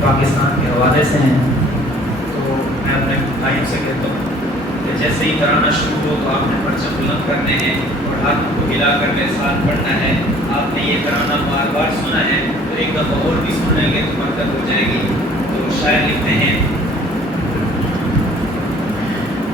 پاکستان کے حوالے سے ہیں تو میں اپنے بھائیوں سے کہتا ہوں کہ جیسے ہی ترانہ شروع ہو تو آپ نے پرچم بلند کرنے ہیں اور ہاتھوں کو ہلا کر کے ساتھ پڑھنا ہے. آپ نے یہ ترانہ بار بار سنا ہے تو ایک دفعہ اور بھی سن لیں گے تو برکت ہو جائے گی. تو شاعر لکھتے ہیں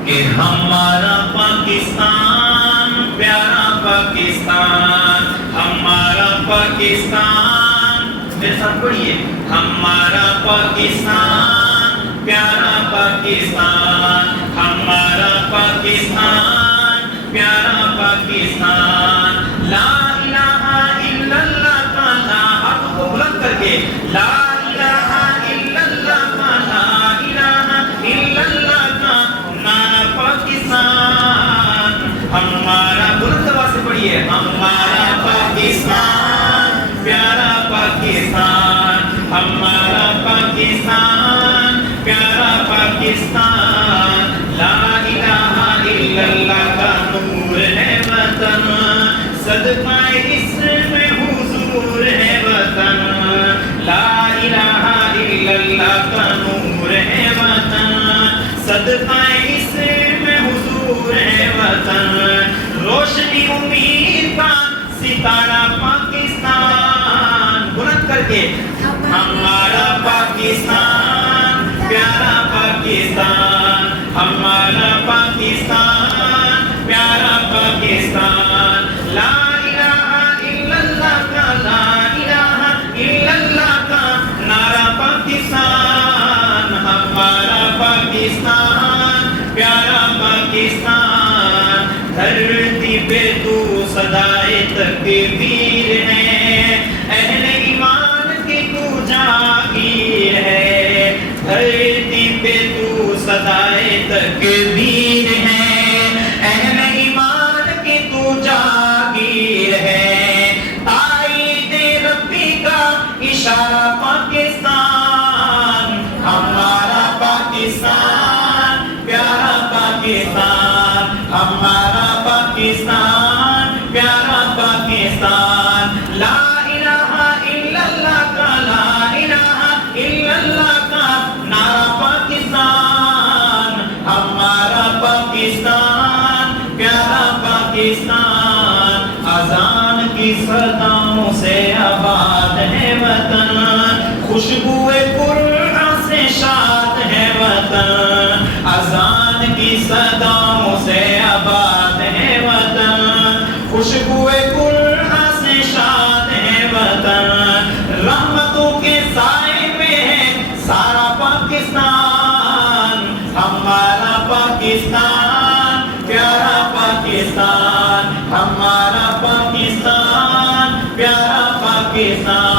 کہ ہمارا پاکستان پیارا پاکستان، ہمارا پاکستان، میرے ساتھ پڑھیے، ہمارا پاکستان پیارا پاکستان، ہمارا پاکستان پیارا پاکستان. لا الہ الا اللہ کا لا، ہاتھوں کو بلند کر کے لا الہ الا اللہ کا، لا الہ الا اللہ کا نعرہ پاکستان. ہمارا بلند آواز سے پڑھیے، ہمارا پاکستان پیارا پاکستان، ہمارا پاکستان پیارا پاکستان. لا الہ الا اللہ کا نور ہے وطن، صدقہ اس میں حضور ہے وطن. لا الہ الا اللہ کا نور ہے وطن، صدقہ اس میں حضور ہے وطن. روشنی امید کا ستارہ پاکستان، بلند کر کے ہمارا پاکستان پیارا پاکستان، ہمارا پاکستان پیارا پاکستان. لا الہ الا اللہ کا، لا الہ الا اللہ کا نعرہ پاکستان، ہمارا پاکستان پیارا پاکستان. دھرتی پہ تو صدائے تکبیر ہے، اہل ایمان کی تو جاگیر ہے. دھرتی پہ تو صدائے تکبیر ہے، اہل ایمان کی تو جاگیر ہے. تائید ربی کا اشارہ پاکستان، ہمارا پاکستان پیارا پاکستان، ہمارا پاکستان پیارا پاکستان. لا الہ الا اللہ کا، لا الہ الا اللہ کا نعرہ پاکستان، ہمارا پاکستان پیارا پاکستان. اذان کی صداؤں سے آباد ہے وطن، خوشبوئے قرآن سے شاد ہے وطن. اذان کی صداؤں سے آباد ہے وطن، خوشبوئے قرآن سے شاد ہے وطن. رحمتوں کے سائے میں ہے سارا پاکستان، ہمارا پاکستان پیارا پاکستان، ہمارا پاکستان پیارا پاکستان.